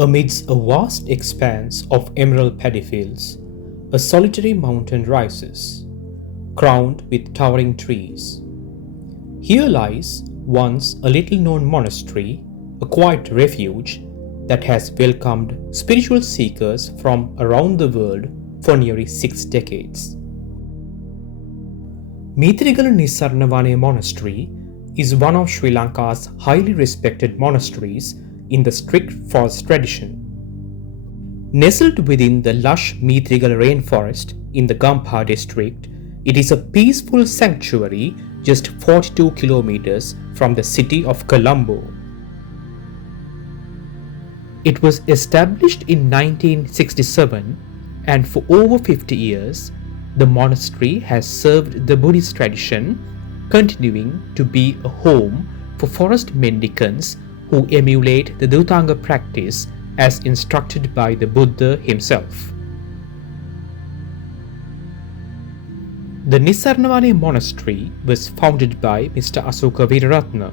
Amidst a vast expanse of emerald paddyfields, a solitary mountain rises, crowned with towering trees. Here lies once a little-known monastery, a quiet refuge that has welcomed spiritual seekers from around the world for nearly 6 decades. Mithirigala Nissaranawane Monastery is one of Sri Lanka's highly respected monasteries in the strict forest tradition. Nestled within the lush Mithirigala rainforest in the Gampaha district, it is a peaceful sanctuary just 42 kilometers from the city of Colombo. It was established in 1967, and for over 50 years, the monastery has served the Buddhist tradition, continuing to be a home for forest mendicants who emulate the Dhutanga practice as instructed by the Buddha himself. The Nissaranawane Monastery was founded by Mr. Asoka Weeraratne,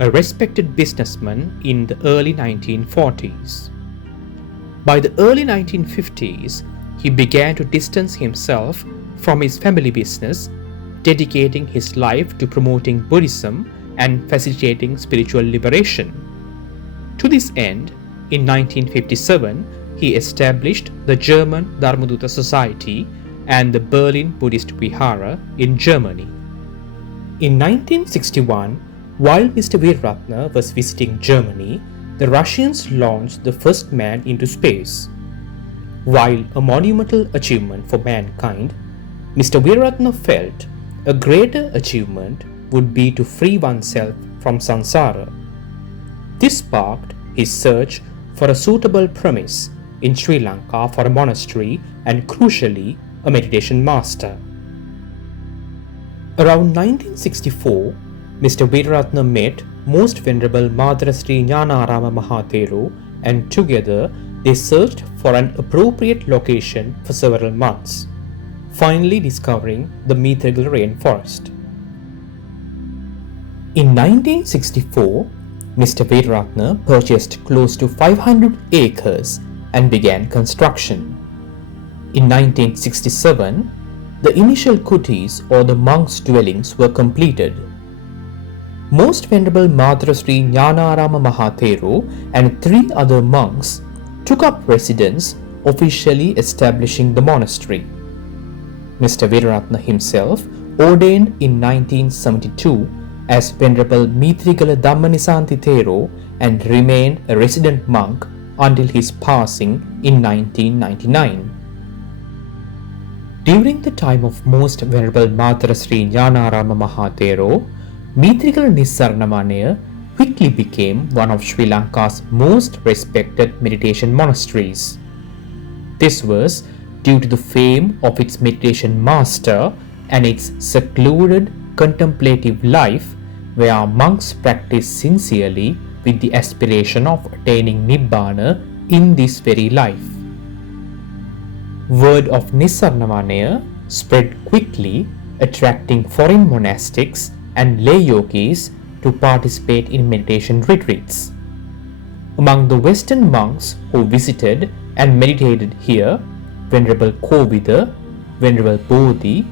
a respected businessman in the early 1940s. By the early 1950s, he began to distance himself from his family business, dedicating his life to promoting Buddhism and facilitating spiritual liberation. To this end, in 1957, he established the German Dharmadutta Society and the Berlin Buddhist Vihara in Germany. In 1961, while Mr. Weeraratne was visiting Germany, the Russians launched the first man into space. While a monumental achievement for mankind, Mr. Weeraratne felt a greater achievement would be to free oneself from samsara. This sparked his search for a suitable premise in Sri Lanka for a monastery and, crucially, a meditation master. Around 1964, Mr. Weeraratne met Most Venerable Madara Sri Gnanarama Mahathero, and together they searched for an appropriate location for several months, finally discovering the Mithirigala rainforest. In 1964, Mr. Weeraratne purchased close to 500 acres and began construction. In 1967, the initial kutis or the monks' dwellings were completed. Most Venerable Madara Sri Gnanarama Mahathero and 3 other monks took up residence, officially establishing the monastery. Mr. Weeraratne himself ordained in 1972 as Venerable Mithirigala Dhammanisanti Thero and remained a resident monk until his passing in 1999. During the time of Most Venerable Madara Sri Gnanarama Mahathero, Mithirigala Nissaranawane quickly became one of Sri Lanka's most respected meditation monasteries. This was due to the fame of its meditation master and its secluded contemplative life, where monks practice sincerely with the aspiration of attaining Nibbana in this very life. Word of Nissaranawane spread quickly, attracting foreign monastics and lay yogis to participate in meditation retreats. Among the Western monks who visited and meditated here, Venerable Kovida, Venerable Bodhi,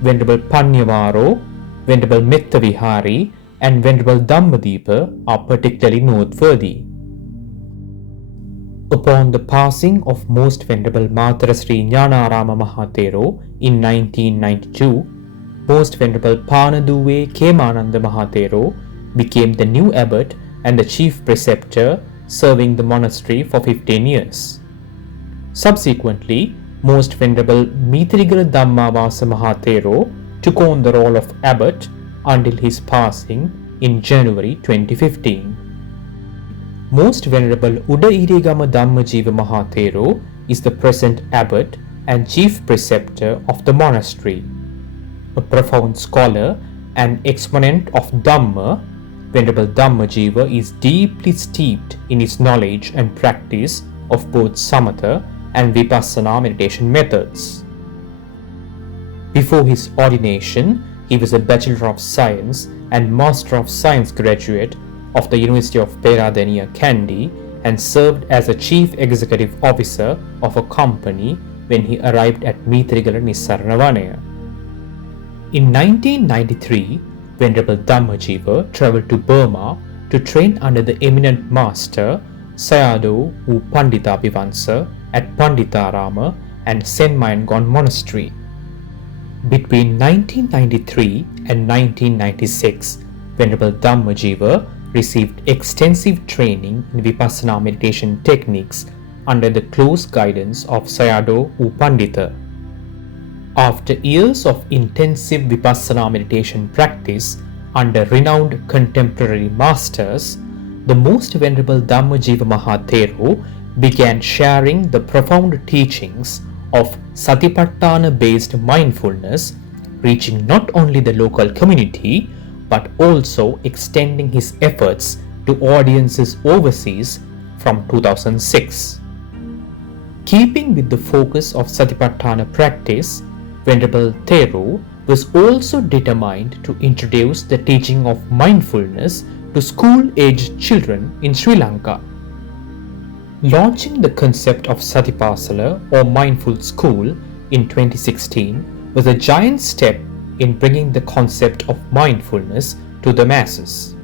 Venerable Panyavaro, Venerable Mettavihari, and Venerable Dhammadipa are particularly noteworthy. Upon the passing of Most Venerable Madara Sri Gnanarama Mahathero in 1992, Most Venerable Panaduwe Kemananda Mahathero became the new abbot and the chief preceptor, serving the monastery for 15 years. Subsequently, Most Venerable Mithirigala Dhammavasa Mahathero took on the role of abbot until his passing in January 2015. Most Venerable Udairigama Dhammajiva Mahathero is the present abbot and chief preceptor of the monastery. A profound scholar and exponent of Dhamma, Venerable Dhammajiva is deeply steeped in his knowledge and practice of both Samatha and Vipassana meditation methods. Before his ordination, he was a Bachelor of Science and Master of Science graduate of the University of Peradeniya, Kandy, and served as a chief executive officer of a company when he arrived at Mithirigala Nissarana Vanaya. In 1993, Venerable Dhammajiva travelled to Burma to train under the eminent master Sayadaw U Pandita Bivansa at Panditarama and Senmayangon Monastery. Between 1993 and 1996, Venerable Dhammajiva received extensive training in Vipassana meditation techniques under the close guidance of Sayadaw U Pandita. After years of intensive Vipassana meditation practice under renowned contemporary masters, the Most Venerable Dhammajiva Mahathero began sharing the profound teachings of Satipatthana-based mindfulness, reaching not only the local community but also extending his efforts to audiences overseas from 2006. Keeping with the focus of Satipatthana practice, Venerable Thero was also determined to introduce the teaching of mindfulness to school-aged children in Sri Lanka. Launching the concept of Satipasala or Mindful School in 2016 was a giant step in bringing the concept of mindfulness to the masses.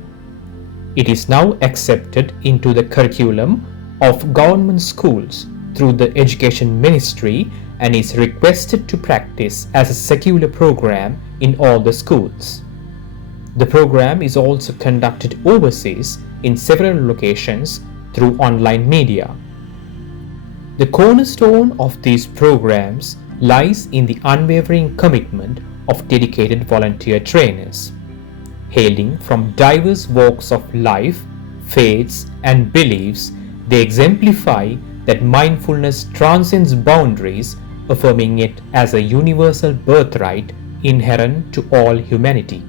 It is now accepted into the curriculum of government schools through the Education Ministry and is requested to practice as a secular program in all the schools. The program is also conducted overseas in several locations through online media. The cornerstone of these programs lies in the unwavering commitment of dedicated volunteer trainers. Hailing from diverse walks of life, faiths, and beliefs, they exemplify that mindfulness transcends boundaries, affirming it as a universal birthright inherent to all humanity.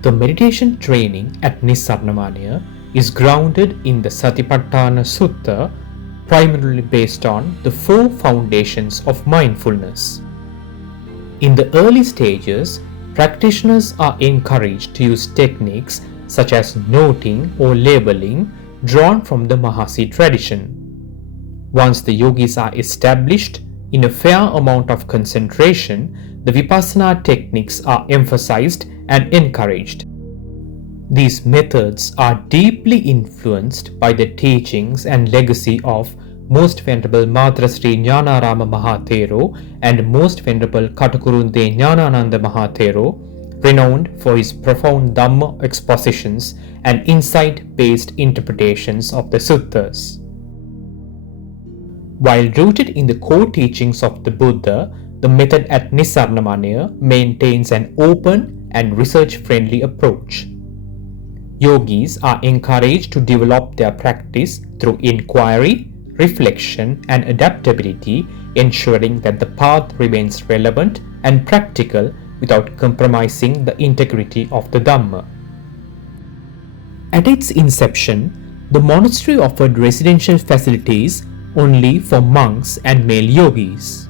The meditation training at Nissarana Vanaya is grounded in the Satipatthana Sutta, primarily based on the 4 foundations of mindfulness. In the early stages, practitioners are encouraged to use techniques such as noting or labeling drawn from the Mahasi tradition. Once the yogis are established in a fair amount of concentration, the Vipassana techniques are emphasized and encouraged. These methods are deeply influenced by the teachings and legacy of Most Venerable Madrasri Jnanarama Mahathero and Most Venerable Katakurunde Jnanananda Mahathero, renowned for his profound Dhamma expositions and insight-based interpretations of the suttas. While rooted in the core teachings of the Buddha, the method at Nissarana Vanaya maintains an open and research-friendly approach. Yogis are encouraged to develop their practice through inquiry, reflection, and adaptability, ensuring that the path remains relevant and practical without compromising the integrity of the Dhamma. At its inception, the monastery offered residential facilities only for monks and male yogis.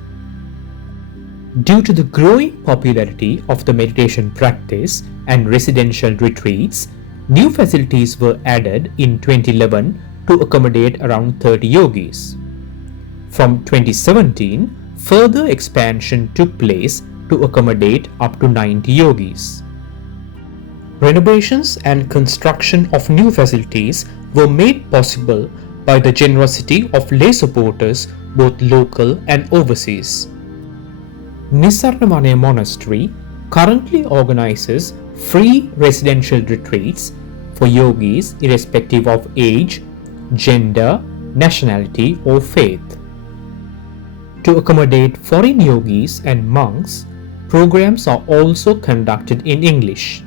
Due to the growing popularity of the meditation practice and residential retreats, new facilities were added in 2011 to accommodate around 30 yogis. From 2017, further expansion took place to accommodate up to 90 yogis. Renovations and construction of new facilities were made possible by the generosity of lay supporters both local and overseas. Nissarana Vanaya Monastery currently organizes free residential retreats for yogis irrespective of age, gender, nationality or faith. To accommodate foreign yogis and monks, programs are also conducted in English.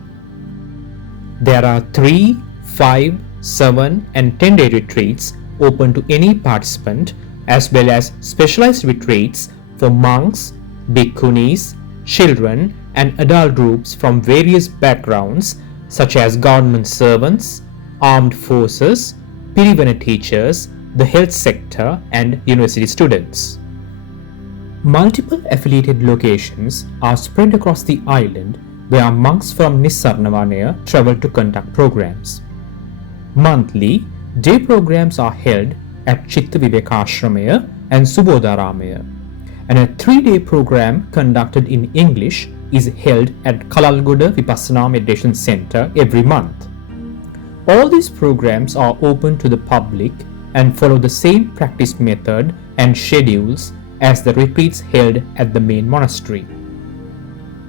There are 3, 5, 7 and 10-day retreats open to any participant, as well as specialized retreats for monks, bhikkhunis, children and adult groups from various backgrounds such as government servants, armed forces, Pirivana teachers, the health sector and university students. Multiple affiliated locations are spread across the island where monks from Nissarana Vanaya travel to conduct programs. Monthly, day programs are held at Chitta Vivekashramaya and Subodharamaya, and a 3-day program conducted in English is held at Kalalgoda Vipassana Meditation Center every month. All these programs are open to the public and follow the same practice method and schedules as the retreats held at the main monastery.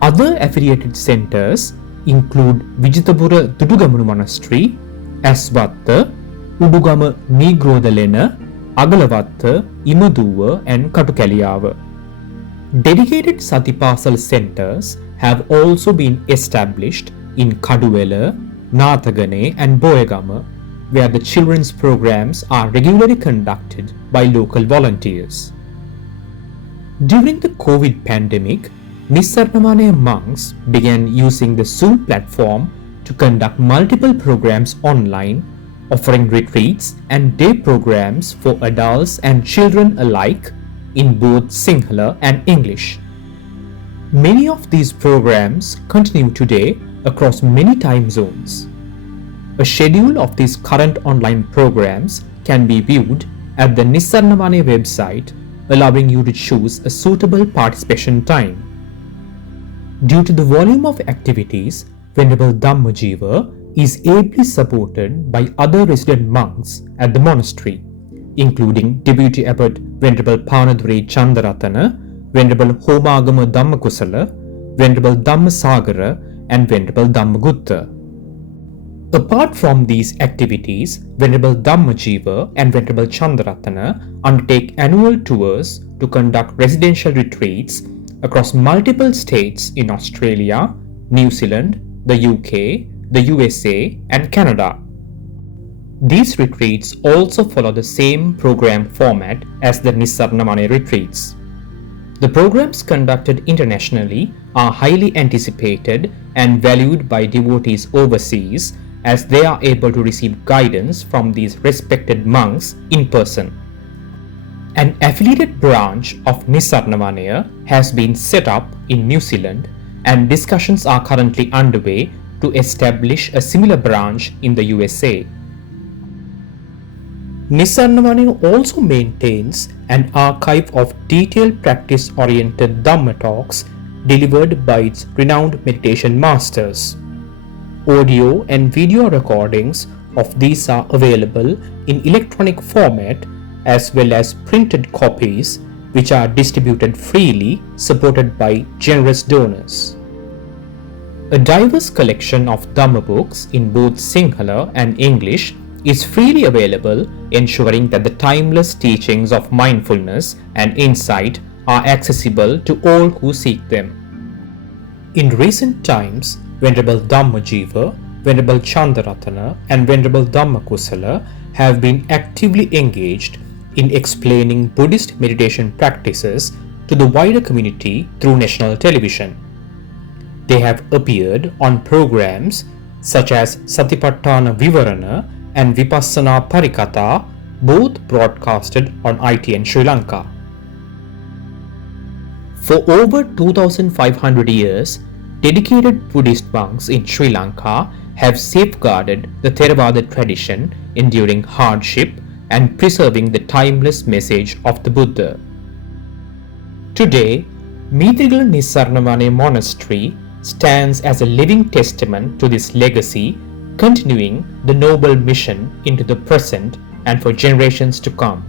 Other affiliated centers include Vijitabura Dudugamunu Monastery, Aswatta, Udugama Nigrodalena, Agalawatta, Imaduwa and Katukaliyawa. Dedicated Satipasal centers have also been established in Kaduwela, Nathagane and Boyagama, where the children's programs are regularly conducted by local volunteers. During the COVID pandemic, Nissaranavanaya monks began using the Zoom platform to conduct multiple programs online, offering retreats and day programs for adults and children alike in both Sinhala and English. Many of these programs continue today across many time zones. A schedule of these current online programs can be viewed at the Nissaranavanaya website, allowing you to choose a suitable participation time. Due to the volume of activities, Venerable Dhammajiva is ably supported by other resident monks at the monastery, including Deputy Abbot Venerable Panaduri Chandaratana, Venerable Homagama Dhammakusala, Venerable Dhammasagara and Venerable Dhammagutta. Apart from these activities, Venerable Dhammajiva and Venerable Chandaratana undertake annual tours to conduct residential retreats across multiple states in Australia, New Zealand, the UK, the USA and Canada. These retreats also follow the same program format as the Nissaranavanaya retreats. The programs conducted internationally are highly anticipated and valued by devotees overseas, as they are able to receive guidance from these respected monks in person. An affiliated branch of Nissaranavanaya has been set up in New Zealand, and discussions are currently underway to establish a similar branch in the USA. Nissaranavanaya also maintains an archive of detailed practice-oriented Dhamma talks delivered by its renowned meditation masters. Audio and video recordings of these are available in electronic format as well as printed copies, which are distributed freely, supported by generous donors. A diverse collection of Dhamma books in both Sinhala and English is freely available, ensuring that the timeless teachings of mindfulness and insight are accessible to all who seek them. In recent times, Venerable Dhammajiva, Venerable Chandaratana and Venerable Dhammakusala have been actively engaged in explaining Buddhist meditation practices to the wider community through national television. They have appeared on programs such as Satipatthana Vivarana and Vipassana Parikatha, both broadcasted on ITN Sri Lanka. For over 2,500 years, dedicated Buddhist monks in Sri Lanka have safeguarded the Theravada tradition, enduring hardship and preserving the timeless message of the Buddha. Today, Mithigala Nissaranavanaya Monastery stands as a living testament to this legacy, continuing the noble mission into the present and for generations to come.